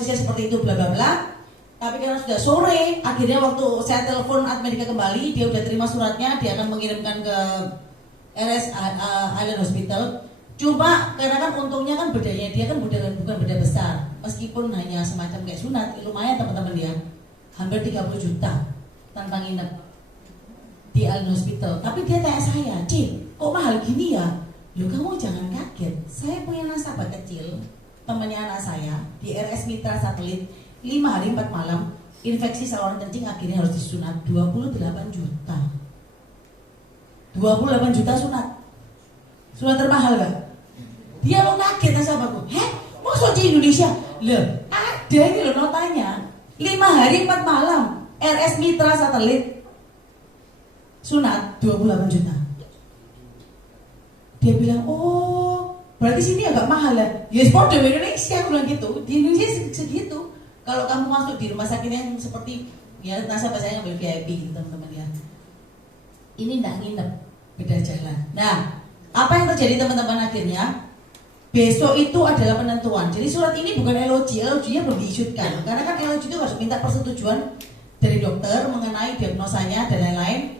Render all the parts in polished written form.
posisinya seperti itu bla bla bla. Tapi karena sudah sore, akhirnya waktu saya telepon Admedika kembali, dia udah terima suratnya, dia akan mengirimkan ke RS Island Hospital. Cuma karena kan untungnya kan bedanya dia kan bukan beda besar, meskipun hanya semacam kayak sunat, lumayan teman-teman dia, hampir 30 juta tanpa nginep di Island Hospital. Tapi dia tanya saya, Cik, kok mahal gini ya? Loh kamu jangan kaget, saya punya nasabah kecil, temannya anak saya di RS Mitra Satelit, 5 hari 4 malam, infeksi saluran kencing akhirnya harus disunat 28 juta. 28 juta sunat. Sunat termahal gak? Dia lo kaget nasabahku. Maksud di Indonesia? Loh, ada ini loh notanya. 5 hari 4 malam, RS Mitra Satelit sunat 28 juta. Dia bilang, oh berarti sini agak mahal ya. Ya sport di Indonesia, aku bilang gitu. Di Indonesia segitu. Kalau kamu masuk di rumah sakit yang seperti ya nasabah saya ngambil VIP gitu teman-teman ya. Ini enggak nginep, beda jalan. Nah, apa yang terjadi teman-teman akhirnya? Besok itu adalah penentuan. Jadi surat ini bukan LOG, LOG-nya belum diisutkan. Karena kan LOG itu harus minta persetujuan dari dokter mengenai diagnosanya dan lain-lain.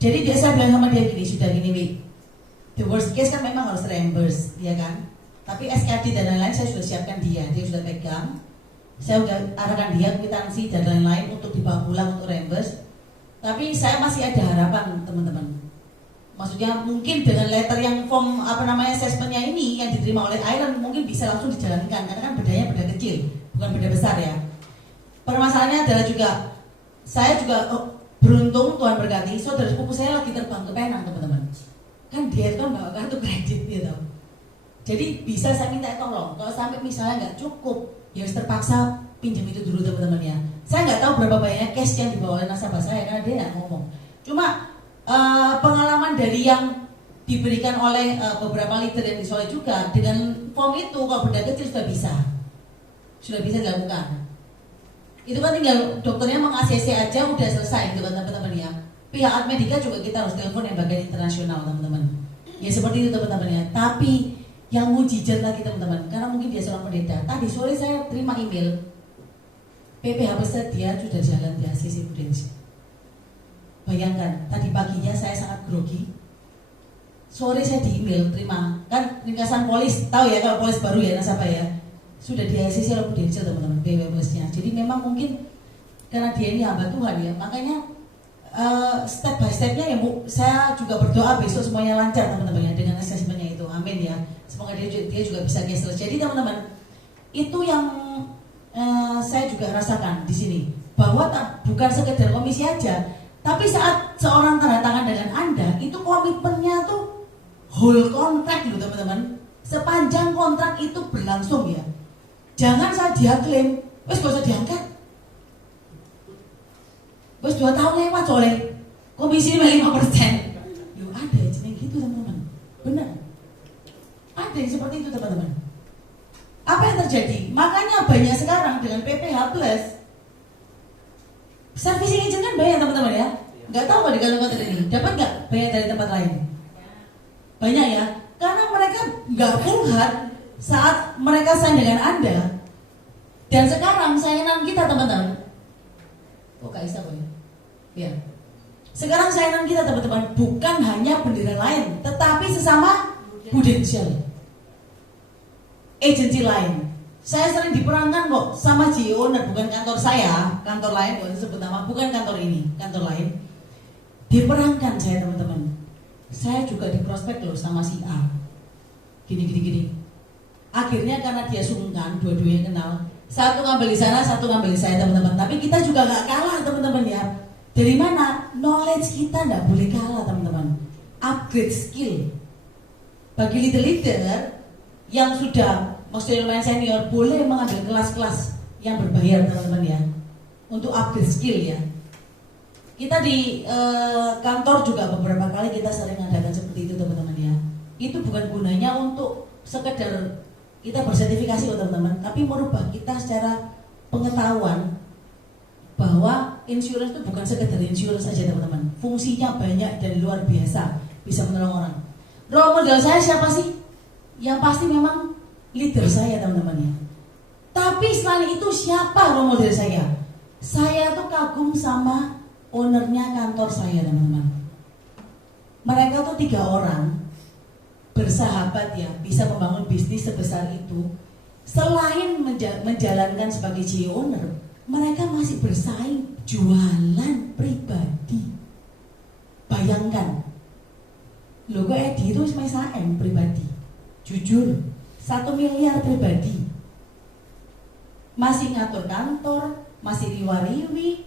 Jadi dia saya bilang sama dia gini, sudah gini Wi. The worst case kan memang harus reimburse, ya kan? Tapi SKD dan lain-lain saya sudah siapkan dia sudah pegang. Saya sudah arahkan dia kwitansi dan lain-lain untuk dibawa pulang untuk reimburse. Tapi saya masih ada harapan teman-teman. Maksudnya mungkin dengan letter yang form assessment-nya ini yang diterima oleh Island mungkin bisa langsung dijalankan karena kan bedanya beda kecil, bukan beda besar ya. Permasalahannya adalah juga saya juga beruntung Tuhan berkati, saudara sepupu saya lagi terbang ke Penang teman-teman. Kan dia itu kan bawa kartu kredit gitu. Jadi bisa saya minta tolong kalau sampai misalnya nggak cukup ya harus terpaksa pinjam itu dulu teman-teman ya. Saya nggak tahu berapa banyak cash yang dibawa oleh nasabah saya karena dia nggak ngomong. Cuma pengalaman dari yang diberikan oleh beberapa leader yang di Solo juga dengan form itu kalau benda kecil sudah bisa dilakukan. Itu kan tinggal dokternya meng-ACC aja udah selesai gitu kan teman-teman ya. Pihak Admedika juga kita harus telepon yang bagian internasional teman-teman. Ya seperti itu teman-teman ya. Tapi yang mujizat lagi teman-teman, karena mungkin dia seorang pendeta. Tadi sore saya terima email PPH Pesat dia sudah jalan di ACC Prudence. Bayangkan, tadi paginya saya sangat grogi. Sore saya di email terima, kan ringkasan polis, tahu ya kalau polis baru ya nasabah ya. Sudah di ACC Prudence teman-teman, PPH Pesatnya. Jadi memang mungkin karena dia ini hamba Tuhan ya, makanya step by stepnya ya Bu, saya juga berdoa besok semuanya lancar teman-teman ya dengan asesmennya itu, amin ya. Semoga dia juga bisa cashless. Jadi teman-teman, itu yang saya juga rasakan di sini bahwa bukan sekedar komisi aja, tapi saat seorang tanda tangan dengan Anda, itu komitmennya tuh whole kontrak loh teman-teman. Sepanjang kontrak itu berlangsung ya. Jangan saat dia klaim, wes gak usah diangkat. Wes 2 tahun lewat soalnya komisi 5%. Loh ada jenis gitu teman-teman. Benar. Ada yang seperti itu teman-teman. Apa yang terjadi? Makanya banyak sekarang dengan PPH Plus servicing agent kan banyak teman-teman ya. Gak tahu nggak di kantor ini dapat nggak banyak dari tempat lain? Banyak ya. Karena mereka nggak full hard saat mereka sign dengan Anda. Dan sekarang saingan kita teman-teman. Oh Kak Isa boleh? Ya. Sekarang saingan kita teman-teman bukan hanya bendera lain, tetapi sesama Prudential. Agensi lain. Saya sering diperankan kok sama CEO, bukan kantor saya, kantor lain, bukan sebut nama, bukan kantor ini, kantor lain. Diperankan saya teman-teman. Saya juga di prospek loh sama si A. Gini. Akhirnya karena dia sungkan, dua-duanya kenal. Satu ngambil di sana, satu ngambil di saya teman-teman. Tapi kita juga nggak kalah teman-teman ya. Dari mana? Knowledge kita nggak boleh kalah teman-teman. Upgrade skill. Bagi leader-leader yang sudah maksudnya lumayan senior boleh mengambil kelas-kelas yang berbayar teman-teman ya untuk upgrade skill ya. Kita di kantor juga beberapa kali kita sering mengadakan seperti itu teman-teman ya. Itu bukan gunanya untuk sekedar kita bersertifikasi teman-teman, tapi merubah kita secara pengetahuan bahwa insurance itu bukan sekedar insurance saja teman-teman. Fungsinya banyak dan luar biasa, bisa menolong orang. Role model saya siapa sih? Yang pasti memang leader saya teman-teman ya. Tapi selain itu siapa role model saya? Saya tuh kagum sama ownernya kantor saya, teman-teman. Mereka tuh 3 orang bersahabat ya, bisa membangun bisnis sebesar itu. Selain menjalankan sebagai CEO owner, mereka masih bersaing jualan pribadi. Bayangkan, logo Edi itu semasa M pribadi. Jujur, 1 miliar pribadi. Masih ngatur kantor, masih riwa-riwi.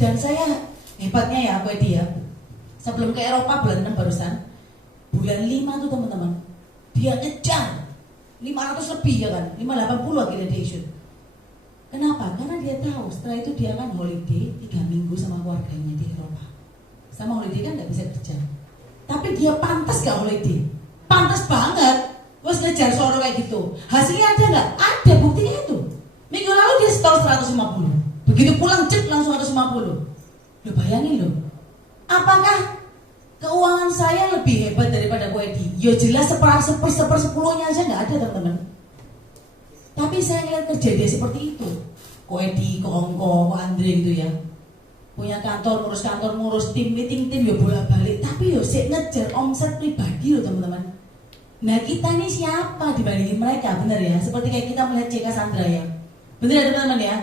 Dan saya hebatnya ya, aku Edi ya. Sebelum ke Eropa bulan 6 barusan, bulan 5 tuh teman-teman, dia ngejar 500 lebih ya kan, 580 akhirnya dia shoot. Kenapa? Karena dia tahu setelah itu dia akan holiday 3 minggu sama keluarganya di Eropa. Sama holiday kan gak bisa kerja. Tapi dia pantas gak holiday? Pantas banget. Terus ngejar seorang kayak gitu. Hasilnya ada gak? Ada, buktinya itu. Minggu lalu dia setor 150. Begitu pulang cek langsung 150. Lo bayangin lo, apakah keuangan saya lebih hebat daripada Ko Edi? Ya jelas sepersepuluhnya aja nggak ada, teman-teman. Tapi saya ngeliat kerja dia seperti itu. Ko Edi, Ko Ongko, Ko Andre gitu ya. Punya kantor, ngurus tim, meeting tim ya bolak-balik. Tapi yo sik ngejar omset pribadi loh, teman-teman. Nah kita ini siapa dibandingin mereka, bener ya? Seperti kayak kita melihat C.K. Sandra ya. Bener ya teman-teman ya?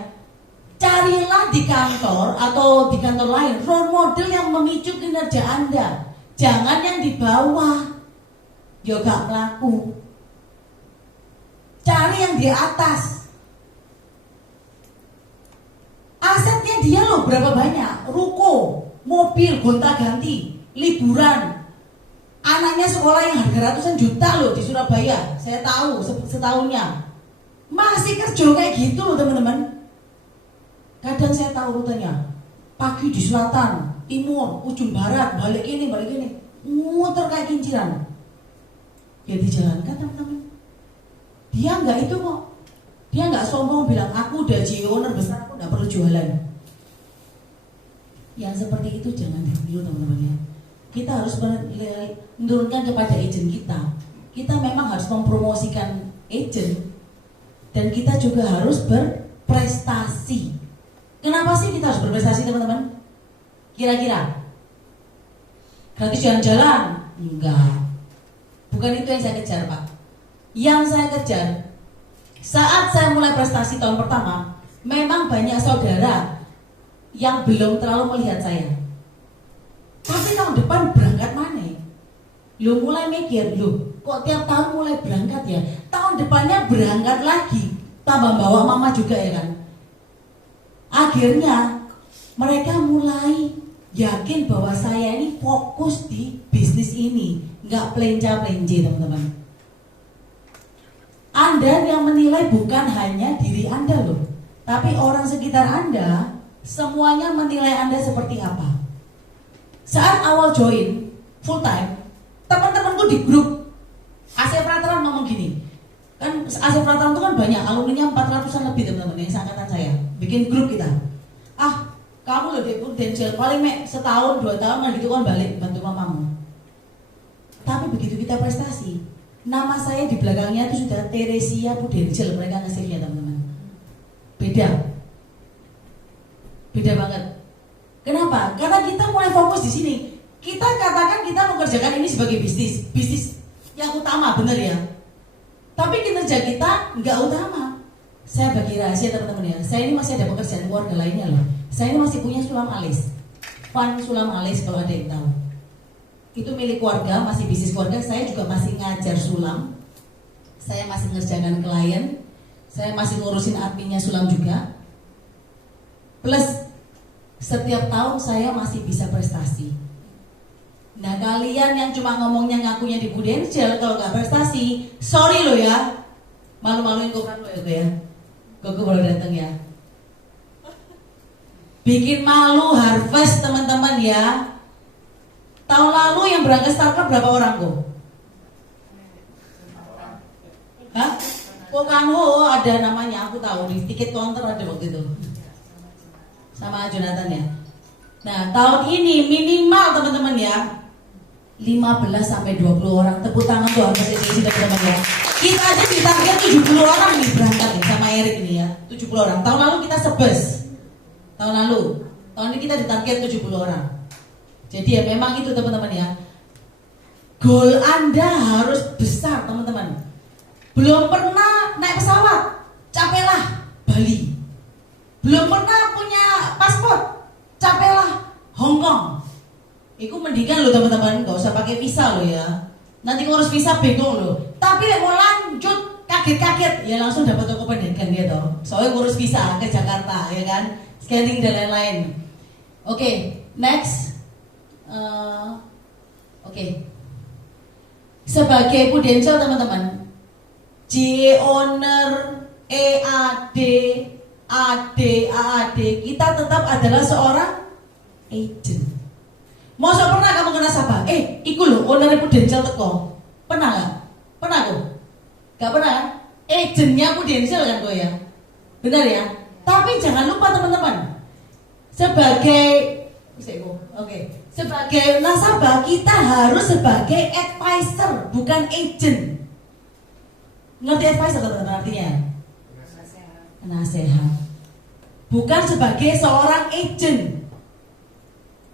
Carilah di kantor atau di kantor lain role model yang memicu kinerja Anda. Jangan yang di bawah, ya gak melaku. Cari yang di atas. Asetnya dia loh berapa banyak? Ruko, mobil, gonta-ganti, liburan. Anaknya sekolah yang harga ratusan juta loh di Surabaya. Saya tahu setahunnya. Masih kerja kayak gitu loh teman-teman. Kadang saya tahu rutenya, pagi di selatan, timur, ujung barat, balik ini, muter kayak kinciran. Ya dijalankan teman-teman. Dia nggak itu kok. Dia nggak sombong bilang aku udah CEO owner besar, aku nggak perlu jualan. Yang seperti itu jangan ditiru teman-teman ya. Kita harus menurunkan kepada agent kita. Kita memang harus mempromosikan agent dan kita juga harus berprestasi. Kenapa sih kita harus berprestasi teman-teman? Kira-kira gratis jalan-jalan? Enggak. Bukan itu yang saya kejar Pak. Yang saya kejar saat saya mulai prestasi tahun pertama, memang banyak saudara yang belum terlalu melihat saya. Tapi tahun depan berangkat mana? Lu mulai mikir, lu kok tiap tahun mulai berangkat ya? Tahun depannya berangkat lagi, tambah bawa mama juga ya kan? Akhirnya mereka mulai yakin bahwa saya ini fokus di bisnis ini, nggak pelenca-pelenci teman-teman. Anda yang menilai bukan hanya diri Anda loh, tapi orang sekitar Anda, semuanya menilai Anda seperti apa. Saat awal join full time, teman-temanku di grup AC Prateran ngomong gini, kan AC Prateran itu kan banyak, alumninya 400-an lebih teman-teman yang seangkatan saya, bikin grup kita. Kamu loh di Prudential, paling setahun 2 tahun kan gitu kan balik bantu mamamu. Tapi begitu kita prestasi, nama saya di belakangnya itu sudah Teresia Prudential, mereka nge-save-nya teman-teman. Beda banget. Kenapa? Karena kita mulai fokus di sini. Kita katakan kita mengerjakan ini sebagai bisnis yang utama, bener ya. Tapi kinerja kita nggak utama. Saya bagi rahasia teman-teman ya. Saya ini masih ada pekerjaan keluarga lainnya loh. Saya ini masih punya sulam alis, fund sulam alis kalau ada yang tahu. Itu milik keluarga, masih bisnis keluarga. Saya juga masih ngajar sulam. Saya masih ngerjakan klien. Saya masih ngurusin adminnya sulam juga. Plus setiap tahun saya masih bisa prestasi. Nah kalian yang cuma ngomongnya ngakunya di Prudential, kalau nggak prestasi, sorry lo ya, malu-maluin gue kan lo ya, gue baru datang ya. Bikin malu Harvest teman-teman ya. Tahun lalu yang berangkat startup berapa orang kok? Hah? Kok Kanho ada namanya, aku tahu di tiket counter ada waktu itu. Sama Jonathan ya. Nah tahun ini minimal teman-teman ya 15-20 orang. Tepuk tangan tuh Harvest Education teman-teman ya. Kita aja di target 70 orang nih berangkat nih sama Erik ini ya, 70 orang. Tahun lalu kita sebes. Tahun ini kita ditarget 70 orang. Jadi ya memang itu teman-teman ya. Goal Anda harus besar teman-teman. Belum pernah naik pesawat, capeklah Bali. Belum pernah punya paspor, capeklah Hong Kong. Iku mendingan loh teman-teman, gak usah pakai visa loh ya. Nanti ngurus visa bingung loh. Tapi mau lanjut kaget-kaget ya langsung dapat Tokopedia kan dia toh. Soalnya ngurus visa ke Jakarta ya kan, scanning dan lain-lain. Oke, next. Oke. Sebagai Prudential teman-teman, J owner, EAD, AD, kita tetap adalah seorang agent. Masa pernah kamu ke nasabah? Iku loh owner Prudential teko. Pernah gak? Pernah kok? Gak pernah kan? Agentnya Prudential kan gue ya. Benar ya? Tapi jangan lupa teman-teman, sebagai nasabah kita harus sebagai advisor, bukan agent. Ngerti advisor teman-teman artinya? Penasehat. Bukan sebagai seorang agent.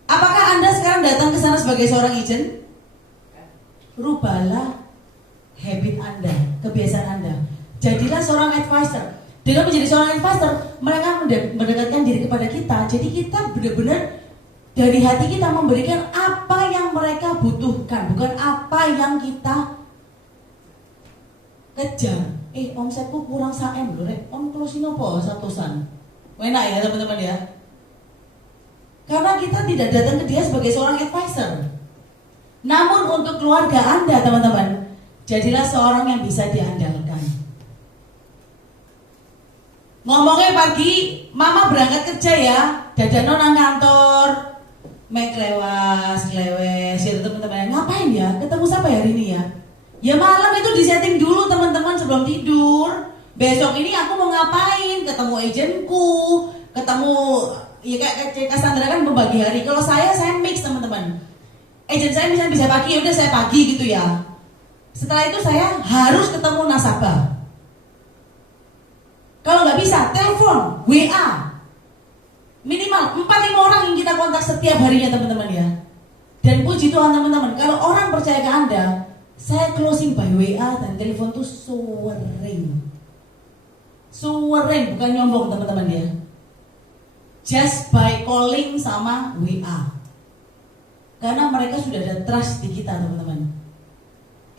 Apakah Anda sekarang datang ke sana sebagai seorang agent? Rubahlah habit Anda, kebiasaan Anda. Jadilah seorang advisor. Dengan menjadi seorang advisor, mereka mendekatkan diri kepada kita. Jadi kita benar-benar dari hati kita memberikan apa yang mereka butuhkan, bukan apa yang kita kejar. Omsetku kurang 1M loh, om closing apa satusan. Enak ya teman-teman ya. Karena kita tidak datang ke dia sebagai seorang advisor. Namun untuk keluarga Anda teman-teman, jadilah seorang yang bisa diandalkan. Ngomongnya pagi, mama berangkat kerja ya, dadano nang kantor, mek lewes, ya teman-teman. Ngapain ya? Ketemu siapa hari ini ya? Ya malam itu disetting dulu teman-teman sebelum tidur. Besok ini aku mau ngapain? Ketemu agentku, ketemu ya kayak Cassandra kan membagi hari. Kalau saya mix teman-teman. Agent saya misalnya bisa pagi, ya udah saya pagi gitu ya. Setelah itu saya harus ketemu nasabah. Kalau nggak bisa, telepon, WA. Minimal 4-5 orang yang kita kontak setiap harinya teman-teman ya. Dan puji Tuhan teman-teman, kalau orang percaya ke Anda, saya closing by WA dan telepon tuh sering, bukan nyombong teman-teman ya. Just by calling sama WA. Karena mereka sudah ada trust di kita teman-teman.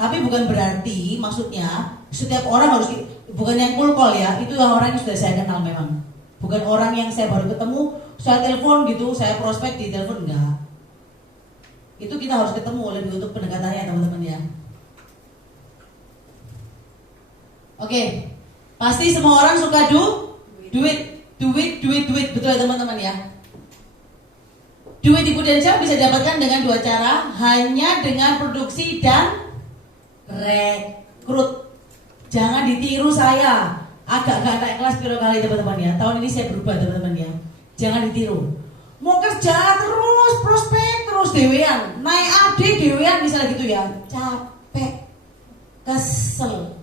Tapi bukan berarti maksudnya setiap orang harus, bukan yang cold call ya, itu yang orang yang sudah saya kenal memang. Bukan orang yang saya baru ketemu, saya telepon gitu, saya prospek di telepon, enggak. Itu kita harus ketemu lebih untuk pendekatannya teman-teman ya. Oke, pasti semua orang suka duit, betul ya teman-teman ya. Duit di Prudential bisa didapatkan dengan 2 cara, hanya dengan produksi dan rekrut. Jangan ditiru saya. Agak-agak naik kelas piro kali teman-teman ya. Tahun ini saya berubah teman-teman ya. Jangan ditiru. Mau kerja terus, prospek terus dewean, naik AD dewean misalnya gitu ya. Capek, kesel.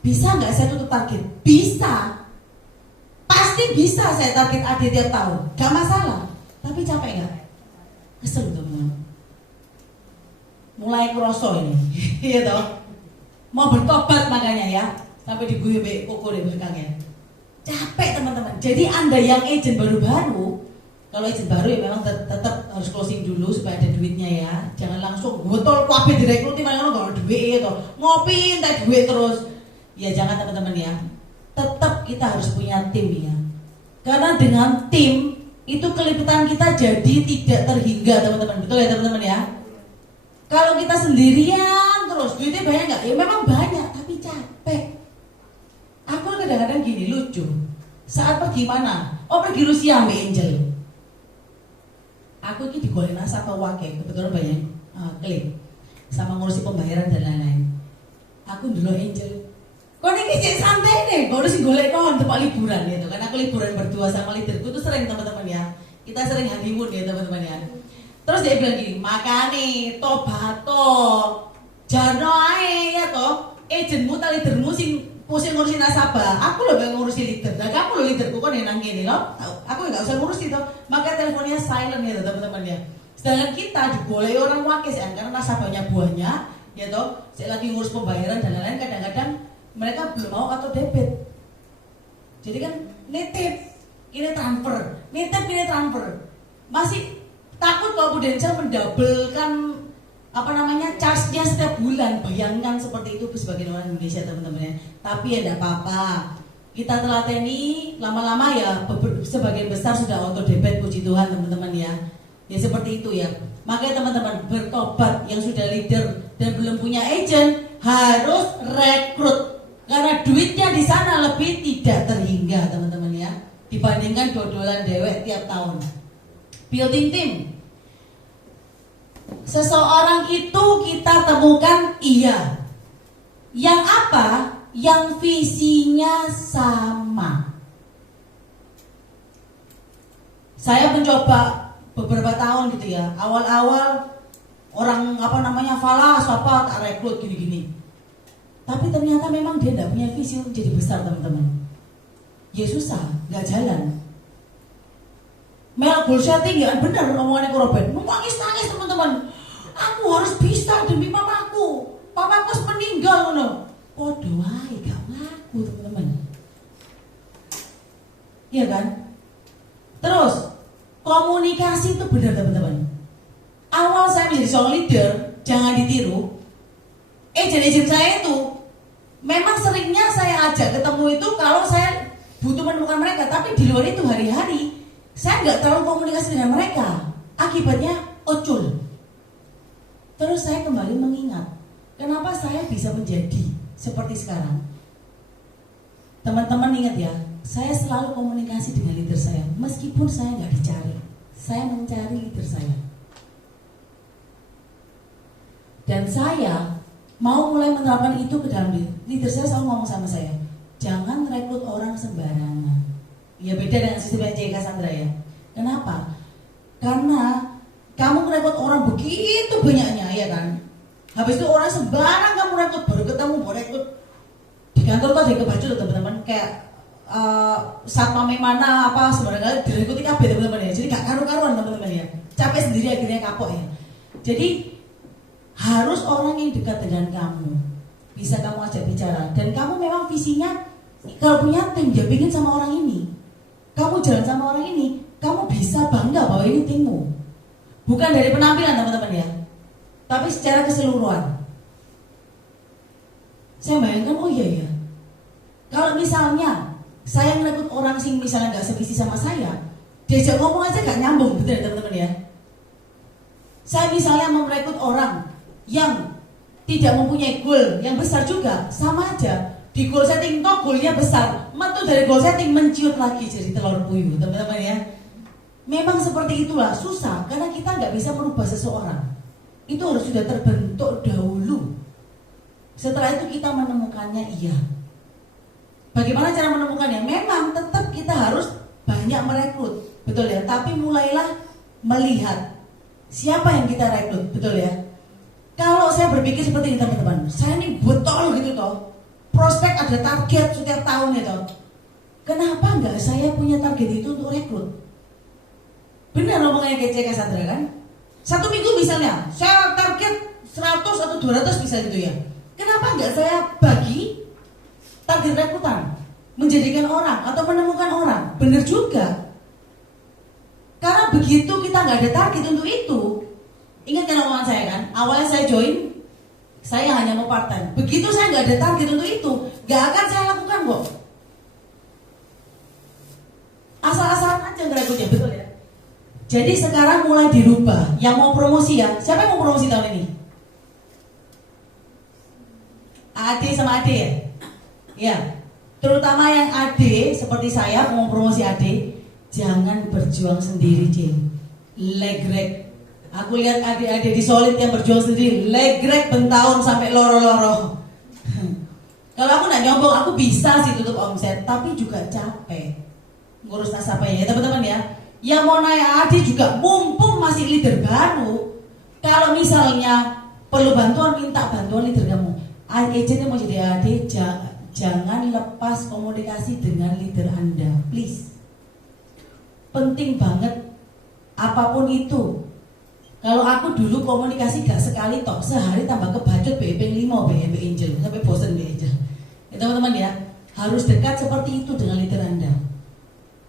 Bisa nggak saya tutup target? Bisa. Pasti bisa saya target AD tiap tahun. Gak masalah. Tapi capek nggak? Kesel teman-teman. Mulai kerosok ini. Iya toh. Mau bertobat makanya ya. Sampai diguyu koko di belakangnya. Capek teman-teman. Jadi Anda yang agent baru-baru, kalau agent baru ya memang tetap harus closing dulu supaya ada duitnya ya. Jangan langsung botol kabeh direkruti malah kalau duit itu. Ngopi entek duit terus. Ya jangan teman-teman ya. Tetap kita harus punya tim ya. Karena dengan tim itu keliputan kita jadi tidak terhingga teman-teman. Betul ya teman-teman ya. Kalau kita sendirian terus duitnya banyak nggak? Ya memang banyak tapi capek. Aku kadang-kadang gini lucu. Saat pergi mana? Oh pergi Rusia sama Angel. Aku ini digolek nasabah wakil kebetulan banyak klik sama ngurusi pembayaran dan lain-lain. Aku dulu Angel. Kau ini cek santai nih, baru sih golek kawan tempat liburan gitu. Karena aku liburan berdua sama leaderku tuh sering teman-teman ya. Kita sering honeymoon ya teman-teman ya. Terus dia bilang gini, makane tobato, jano ae ya toh, agentmu tali dermu sing pusing ngurusin nasabah, aku loh yang ngurusin leader. Nah kamu loh leaderku kan yang nangkini loh. Aku nggak usah ngurus itu. Maka teleponnya silent ya teman-teman ya. Sedangkan kita dibolehi orang wakil karena nasabahnya banyak, ya toh. Saya lagi ngurus pembayaran dan lain-lain. Kadang-kadang mereka belum mau atau debit. Jadi kan nitip, ini transfer, nitip ini transfer. Masih takut kalau Prudential mendabelkan charge-nya setiap bulan. Bayangkan seperti itu sebagai orang Indonesia teman-teman ya. Tapi ya tidak apa-apa. Kita telateni lama-lama ya sebagian besar sudah auto debit, puji Tuhan teman-teman ya. Ya seperti itu ya. Makanya teman-teman bertobat yang sudah leader dan belum punya agent harus rekrut. Karena duitnya di sana lebih tidak terhingga teman-teman ya. Dibandingkan dodolan dewek tiap tahun. Building team. Seseorang itu kita temukan iya. Yang apa? Yang visinya sama. Saya mencoba beberapa tahun gitu ya. Awal-awal orang falas tak rekrut gini-gini. Tapi ternyata memang dia tidak punya visi untuk jadi besar teman-teman. Ya susah, nggak jalan. Mel goal setting ya benar ngomongannya ke Robert. Nangis teman-teman. Aku harus bisa demi mamaku. Papaku harus meninggal loh. Podo wae gak ngaku teman-teman. Iya kan? Terus komunikasi itu benar teman-teman. Awal saya menjadi seorang leader, jangan ditiru. Agent saya itu memang seringnya saya ajak ketemu itu kalau saya butuh menemukan mereka, tapi di luar itu hari-hari saya nggak terlalu komunikasi dengan mereka. Akibatnya ocul. Terus saya kembali mengingat, kenapa saya bisa menjadi seperti sekarang. Teman-teman ingat ya, saya selalu komunikasi dengan leader saya. Meskipun saya nggak dicari, saya mencari leader saya. Dan saya mau mulai menerapkan itu ke dalam diri. Leader saya selalu ngomong sama saya, jangan rekrut orang sembarangan. Ya beda dengan sistem J. Cassandra ya. Kenapa? Karena kamu merekrut orang begitu banyaknya ya kan. Habis itu orang sembarang kamu rekrut, baru ketemu baru rekrut. Di kantor tuh ada kebacut teman-teman kayak satpam mana sebenarnya direkruti kabeh teman-teman ya. Jadi gak karu-karuan teman-teman ya. Capek sendiri akhirnya kapok ya. Jadi harus orang yang dekat dengan kamu, bisa kamu ajak bicara. Dan kamu memang visinya kalau punya tim, dia pingin sama orang ini. Kamu jalan sama orang ini, kamu bisa bangga bahwa ini timmu. Bukan dari penampilan teman-teman ya, tapi secara keseluruhan. Saya bayangkan, oh iya ya, kalau misalnya saya merekrut orang sing misalnya gak sevisi sama saya, diajak ngomong aja gak nyambung, betul ya teman-teman ya. Saya misalnya merekrut orang yang tidak mempunyai goal yang besar juga, sama aja. Di goal setting toh goalnya besar, metu dari goal setting menciut lagi jadi telur puyuh teman-teman ya. Memang seperti itulah, susah karena kita nggak bisa merubah seseorang. Itu harus sudah terbentuk dahulu. Setelah itu kita menemukannya iya. Bagaimana cara menemukannya? Memang tetap kita harus banyak merekrut, betul ya. Tapi mulailah melihat siapa yang kita rekrut, betul ya. Kalau saya berpikir seperti ini teman-teman, saya ini betul gitu toh. Prospek ada target setiap tahun itu. Kenapa nggak saya punya target itu untuk rekrut? Benar ngomongnya kayak J. Cassandra kan? Satu minggu misalnya, saya target 100 atau 200 bisa gitu ya. Kenapa nggak saya bagi target rekrutan? Menjadikan orang atau menemukan orang. Benar juga. Karena begitu kita nggak ada target untuk itu. Ingat kan omongan saya kan? Awalnya saya join, saya hanya mau part time. Begitu saya nggak ada target untuk itu, nggak akan saya lakukan kok. Asal-asalan aja ngerekrutnya, betul ya? Jadi sekarang mulai dirubah. Yang mau promosi ya, siapa yang mau promosi tahun ini? AD sama AD ya? Ya, terutama yang AD seperti saya mau promosi AD, jangan berjuang sendiri, Jin. Legrek. Aku lihat adik-adik di Solid yang berjuang sendiri, legrek bentahun sampai loro-loro. Kalau aku nggak nyombong, aku bisa sih tutup omset, tapi juga capek ngurus nasabahnya ya teman-teman ya. Yang mau naik AD juga mumpung masih leader baru. Kalau misalnya perlu bantuan, minta bantuan leader kamu. Agentnya mau jadi AD, jangan lepas komunikasi dengan leader Anda, please. Penting banget, apapun itu. Kalau aku dulu komunikasi gak sekali toh, sehari tambah kebacot BEP 5, BEP Angel, sampai bosen BEP Angel. Ya teman-teman ya, harus dekat seperti itu dengan leader Anda.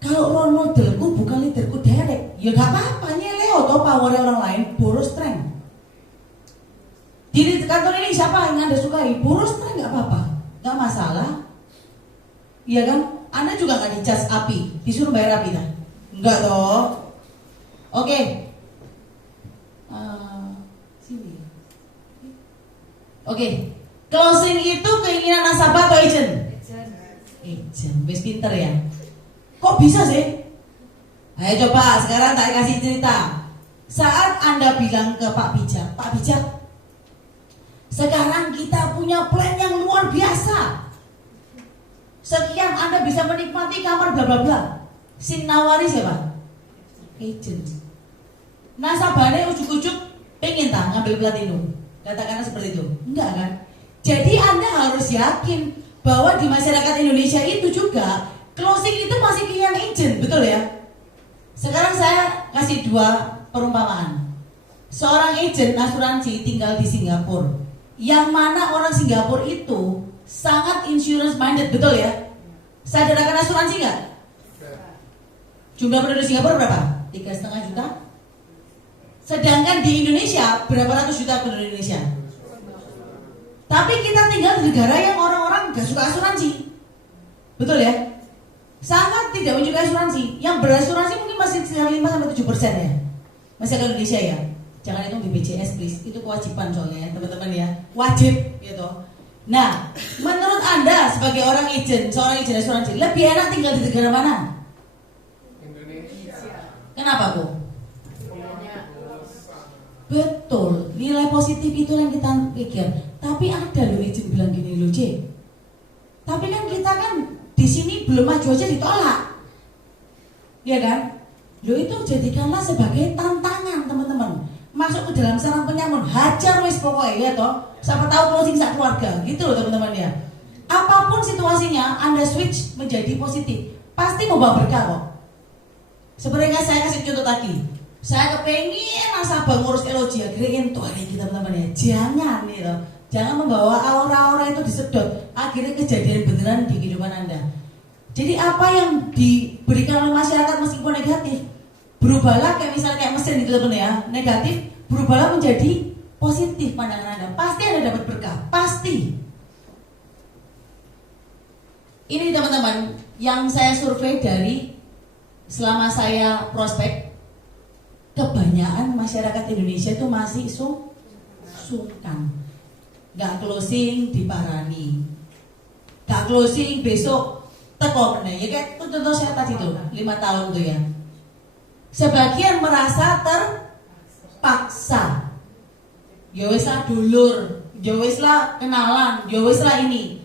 Kalau role modelku bukan leaderku direct, ya gak apa-apa, nyeleo toh power orang lain, boros strength. Di kantor ini siapa yang Anda sukai, boros strength gak apa-apa, gak masalah. Iya kan, Anda juga gak dicas api, disuruh bayar api kan? Enggak toh. Oke. Sini. Oke. Closing itu keinginan nasabah atau agent? Agent. Wis pinter ya. Kok bisa sih? Ayo coba sekarang tak kasih cerita. Saat Anda bilang ke Pak Bijak, Pak Bijak, sekarang kita punya plan yang luar biasa. Sekian Anda bisa menikmati kamar bla bla bla. Sing nawari siapa? Agent. Nasabahnya ujuk-ujuk pengen tak ngambil platinum. Katakanlah seperti itu. Enggak kan? Jadi Anda harus yakin bahwa di masyarakat Indonesia itu juga closing itu masih keinginan agent, betul ya? Sekarang saya kasih 2 perumpamaan. Seorang agent asuransi tinggal di Singapura, yang mana orang Singapura itu sangat insurance minded, betul ya? Sadar akan asuransi nggak? Jumlah penduduk Singapura berapa? 3,5 juta. Sedangkan di Indonesia berapa ratus juta penduduk Indonesia? Tapi kita tinggal di negara yang orang-orang gak suka asuransi, betul ya? Sangat tidak menyukai asuransi. Yang berasuransi mungkin masih sekitar 5-7% ya, masyarakat Indonesia ya. Jangan hitung BPJS please, itu kewajiban soalnya ya teman-teman ya, wajib gitu. Nah, menurut Anda sebagai orang agent, seorang agent asuransi, lebih enak tinggal di negara mana? Kenapa Bu? Betul, nilai positif itu yang kita pikir. Tapi ada loh izin bilang gini loh C. Tapi kan kita kan di sini belum maju aja ditolak, ya kan? Lo itu jadikanlah sebagai tantangan teman-teman. Masuk ke dalam sarang penyamun, hajar wis pokoknya ya toh. Siapa tahu closing sak keluarga, gitu loh teman-teman ya. Apapun situasinya, Anda switch menjadi positif, pasti mau bawa berkah kok. Sebenarnya saya kasih contoh tadi, saya kepengen nasabah ngurus LOG akhirnya itu hari kita teman-teman ya. Jangan gitu, jangan membawa aura-aura itu disedot, akhirnya kejadian beneran di kehidupan Anda. Jadi apa yang diberikan oleh masyarakat meskipun negatif, berubahlah kayak misalnya kayak mesin gitu teman ya, negatif berubahlah menjadi positif pandangan Anda. Pasti Anda dapat berkah, pasti. Ini teman-teman yang saya survei dari selama saya prospek, kebanyakan masyarakat Indonesia itu masih sungkan, nggak closing diparani, nggak closing besok teko meneh. Ya kayak contoh saya tadi tuh 5 tahun tuh ya. Sebagian merasa terpaksa. Ya wis lah dulur, ya wis lah kenalan, ya wis lah ini.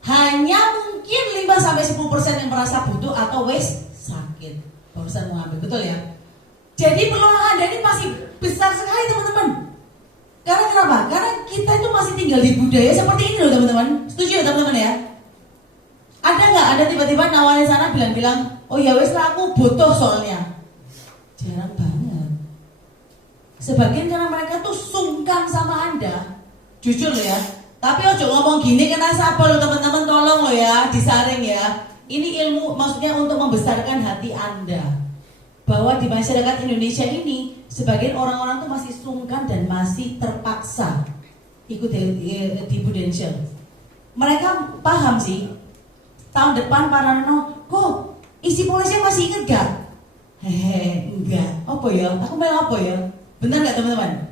Hanya mungkin 5-10% yang merasa butuh atau wis sakit barusan mau ambil, betul ya? Jadi peluang Anda ini masih besar sekali teman-teman. Karena kenapa? Karena kita itu masih tinggal di budaya seperti ini loh teman-teman. Setuju ya teman-teman ya? Ada nggak Anda tiba-tiba nawarin sana bilang-bilang, oh ya wes lah aku butuh soalnya? Jarang banget. Sebagian karena mereka tuh sungkan sama Anda. Jujur loh ya. Tapi ojo ngomong gini kena sabar loh teman-teman, tolong loh ya, disaring ya. Ini ilmu maksudnya untuk membesarkan hati Anda, bahwa di masyarakat Indonesia ini sebagian orang-orang tuh masih sungkan dan masih terpaksa ikut di Prudential. Mereka paham sih, tahun depan para neno, kok isi polisnya masih inget gak? Hehe, enggak. Apa ya? Aku bilang apa ya? Benar gak teman-teman?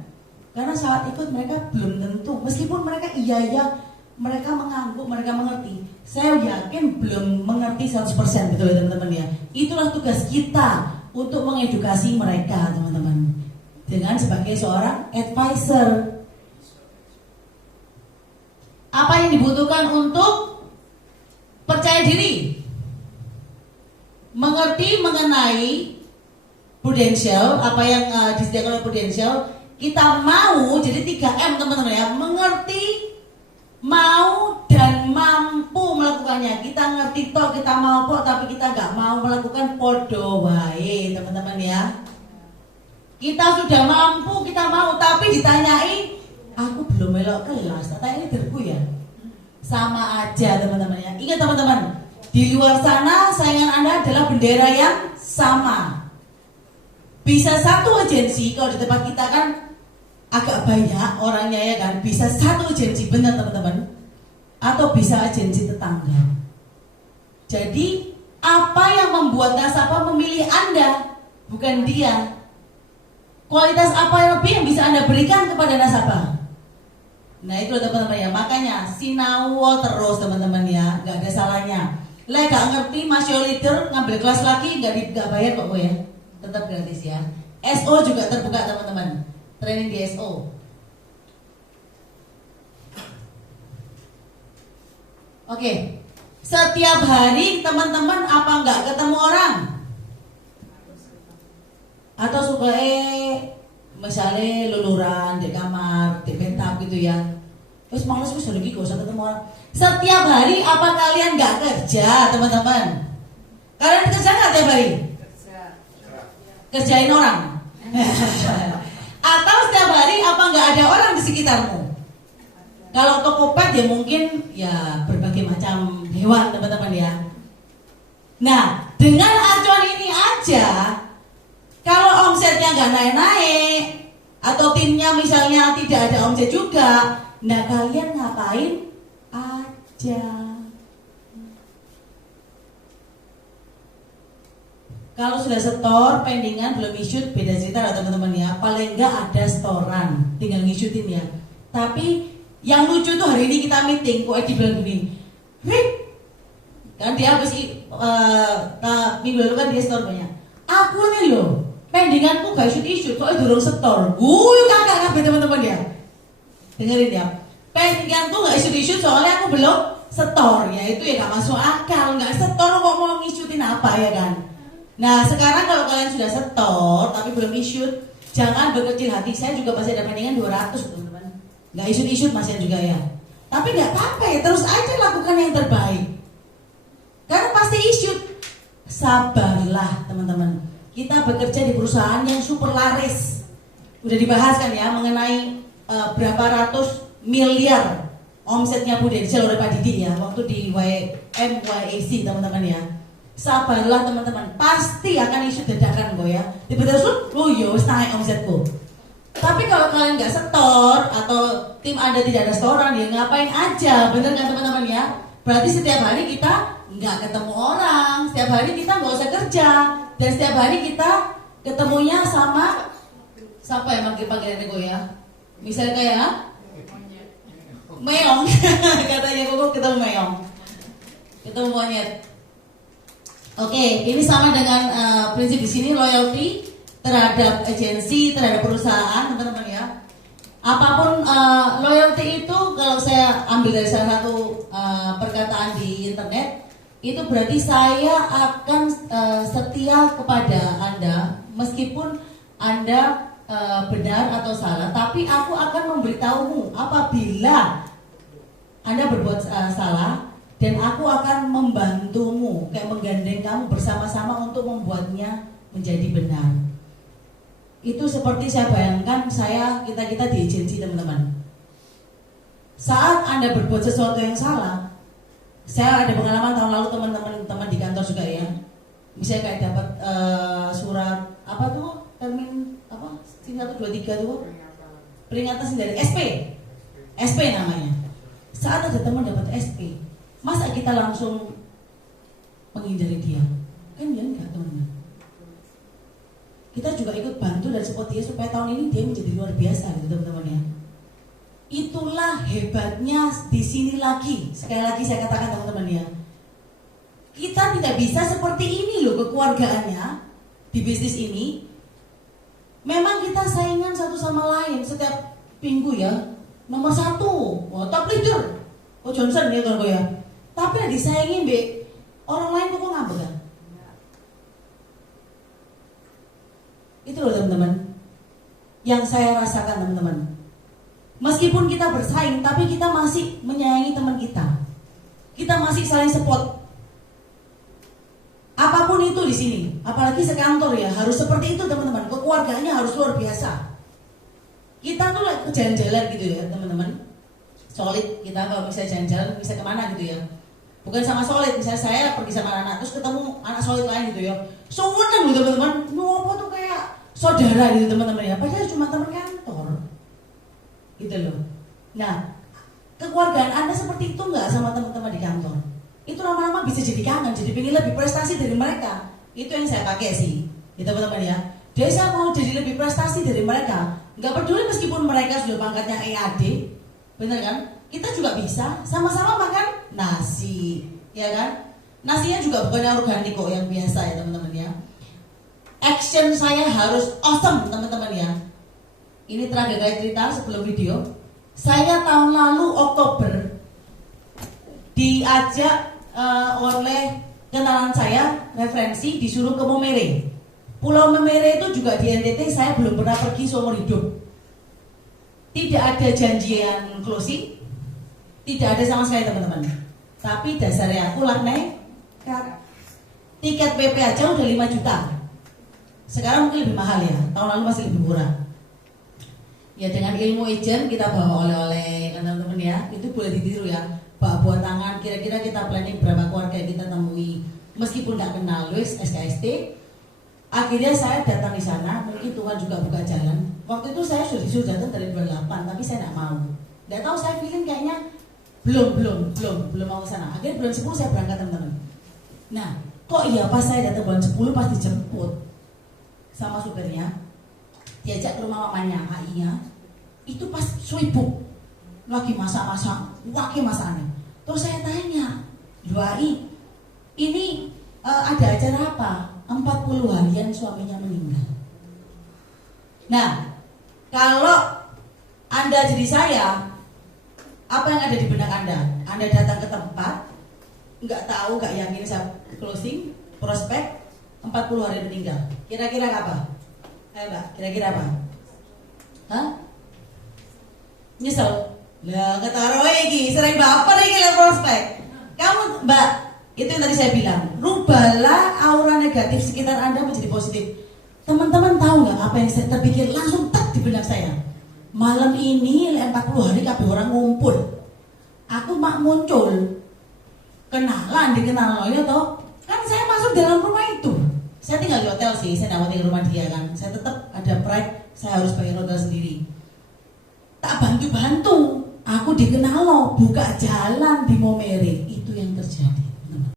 Karena saat ikut mereka belum tentu, meskipun mereka iya, mereka mengangguk, mereka mengerti. Saya yakin belum mengerti 100%, betul ya teman-teman ya. Itulah tugas kita untuk mengedukasi mereka teman-teman, dengan sebagai seorang advisor. Apa yang dibutuhkan untuk percaya diri, mengerti mengenai Prudential, apa yang disediakan oleh Prudential. Kita mau jadi 3M teman-teman ya, mengerti, mau dan mampu melakukannya. Kita ngerti toh, kita mau kok, tapi kita nggak mau melakukan podo wae, teman-teman ya. Kita sudah mampu, kita mau, tapi ditanyai, aku belum melok kelas, kata ini terbu ya. Sama aja teman-teman ya. Ingat teman-teman, di luar sana saingan Anda adalah bendera yang sama. Bisa satu agensi, kalau di tempat kita kan agak banyak orangnya ya kan, bisa satu agensi, benar teman-teman, atau bisa agensi tetangga. Jadi apa yang membuat nasabah memilih Anda, bukan dia. Kualitas apa yang lebih yang bisa Anda berikan kepada nasabah? Nah itu teman-teman ya, makanya sinau terus teman-teman ya, nggak ada salahnya. Lah gak ngerti Masio Leader ngambil kelas lagi nggak bayar kok ya, tetap gratis ya. SO juga terbuka teman-teman, training di SO. Oke, setiap hari teman-teman apa nggak ketemu orang? Atau suka misalnya luluran di kamar, di pentap gitu ya. Terus males wis lagi gak usah ketemu orang. Setiap hari apa kalian nggak kerja teman-teman? Kalian kerja nggak tiap hari? Kerjain orang. Atau setiap hari apa nggak ada orang di sekitarmu? Kalau Tokopedia ya mungkin ya berbagai macam hewan teman-teman ya. Nah dengan acuan ini aja, kalau omsetnya nggak naik-naik atau timnya misalnya tidak ada omset juga, nah kalian ngapain aja? Kalau sudah setor, pendingan belum issued, beda cerita lah teman-teman ya. Paling nggak ada setoran, tinggal ngissuein ya. Tapi yang lucu tuh hari ini kita meeting, kok Edi bilang gini, kan dia habis minggu lalu kan dia store banyak. Aku nih loh, pendinganku gak issued, kok durung setor. Kakak kabeh teman-teman ya. Dengerin ya. Pendingan tuh gak issued soalnya aku belum setor, ya itu ya gak masuk akal. Gak setor kok mau ngissuein apa ya kan. Nah sekarang kalau kalian sudah setor tapi belum issued, jangan berkecil hati. Saya juga masih ada pendingan 200 teman-teman. Gak issued masih juga ya. Tapi gak apa-apa ya, terus aja lakukan yang terbaik. Karena pasti issued. Sabarlah teman-teman. Kita bekerja di perusahaan yang super laris. Udah dibahas kan ya mengenai berapa ratus miliar omsetnya Bu Densil oleh Pak Didi ya waktu di MYAC teman-teman ya. Sabarlah teman-teman, pasti akan isu dadakan kok ya. Tiba-tiba yo naik omsetku. Tapi kalau kalian nggak setor atau tim Anda tidak ada setoran, ya ngapain aja, bener kan teman-teman ya? Berarti setiap hari kita nggak ketemu orang, setiap hari kita nggak usah kerja, dan setiap hari kita ketemunya sama siapa ya panggil-panggilan gue ya? Misalnya kayak meong, katanya gue ketemu meong, ketemu monyet. Oke, ini sama dengan prinsip di sini, loyalty terhadap agensi, terhadap perusahaan, teman-teman ya. Apapun loyalty itu, kalau saya ambil dari salah satu perkataan di internet, itu berarti saya akan setia kepada Anda meskipun Anda benar atau salah, tapi aku akan memberitahumu apabila Anda berbuat salah, dan aku akan membantumu, kayak menggandeng kamu bersama-sama untuk membuatnya menjadi benar. Itu seperti saya bayangkan kita di agensi teman-teman. Saat Anda berbuat sesuatu yang salah, saya ada pengalaman tahun lalu teman-teman di kantor juga ya. Misalnya kayak dapat surat apa tuh termin apa 123 tuh peringatan dari SP namanya. Saat ada teman dapat SP, masa kita langsung menghindari dia? Kan ya enggak teman-teman. Kita juga ikut bantu dan support dia supaya tahun ini dia menjadi luar biasa gitu teman-teman ya. Itulah hebatnya di sini lagi. Sekali lagi saya katakan teman-teman ya. Kita tidak bisa seperti ini loh kekeluargaannya di bisnis ini. Memang kita saingan satu sama lain setiap minggu ya. Nomor 1, top leader, Johnson ya kalau ya. Tapi disaingin be orang lain kok ngambek kan? Itu loh teman-teman yang saya rasakan teman-teman. Meskipun kita bersaing, tapi kita masih menyayangi teman kita. Kita masih saling support. Apapun itu di sini, apalagi sekantor ya, harus seperti itu teman-teman. Kekeluargaannya harus luar biasa. Kita tuh jalan-jalan gitu ya teman-teman. Solid kita kalau misalnya jalan-jalan bisa kemana gitu ya. Bukan sama solid, misalnya saya pergi sama anak terus ketemu anak solid lain gitu ya. Seneng gitu teman-teman. Ngopo tuh kayak saudara gitu teman-teman ya. Padahal cuma teman kantor. Gitu loh. Nah, kekeluargaan Anda seperti itu nggak sama teman-teman di kantor? Itu lama-lama bisa jadi kangen, jadi pengen lebih prestasi dari mereka. Itu yang saya pakai sih, ya teman-teman ya. Jadi saya mau jadi lebih prestasi dari mereka. Nggak peduli meskipun mereka sudah pangkatnya EAD, bener kan? Kita juga bisa sama-sama makan nasi, ya kan? Nasinya juga bukan organik kok, yang biasa ya teman-teman ya. Action saya harus awesome teman-teman ya. Ini terakhir kali cerita sebelum video. Saya tahun lalu Oktober diajak oleh kenalan saya referensi disuruh ke Momere. Pulau Momere itu juga di NTT, saya belum pernah pergi seumur hidup. Tidak ada janjian closing, tidak ada sama sekali teman-teman. Tapi dasarnya aku lah nekat. Tiket PP aja udah 5 juta. Sekarang mungkin lebih mahal ya, tahun lalu masih lebih murah. Ya dengan ilmu agent kita bawa oleh-oleh teman-teman ya, itu boleh ditiru ya. Bawa buat tangan, kira-kira kita planning berapa keluarga yang kita temui. Meskipun gak kenal Luis SKST, akhirnya saya datang di sana, mungkin Tuhan juga buka jalan. Waktu itu saya sudah disuruh datang dari bulan 8, tapi saya gak mau. Gak tahu saya feeling kayaknya belum mau ke sana. Akhirnya bulan 10 saya berangkat teman-teman. Nah, kok iya pas saya datang bulan 10 pas dijemput sama supirnya, diajak ke rumah mamanya, AI-nya, itu pas sibuk lagi masak-masak, wakil masaknya. Terus saya tanya, AI, ini ada acara apa? 40 harian suaminya meninggal. Nah, kalau Anda jadi saya, apa yang ada di benak Anda? Anda datang ke tempat, nggak tahu, nggak yakin saya closing, prospek, 40 hari meninggal. Kira-kira apa? Ayo Mbak, kira-kira apa? Hah? Nyesel? Lah, ketaruh lagi, sering baper lagi lihat prospek. Kamu Mbak, itu yang tadi saya bilang, rubahlah aura negatif sekitar Anda menjadi positif. Teman-teman tahu nggak apa yang saya terpikir langsung tak di benak saya? Malam ini 40 hari kabeh orang ngumpul. Aku mak muncul. Kenalan, dikenal ya toh. Kan saya masuk dalam rumah itu. Saya tinggal di hotel sih, saya dapat di rumah dia kan. Saya tetap ada pride, saya harus bayar hotel sendiri. Tak bantu-bantu, aku dikenal loh, buka jalan di Momere. Itu yang terjadi.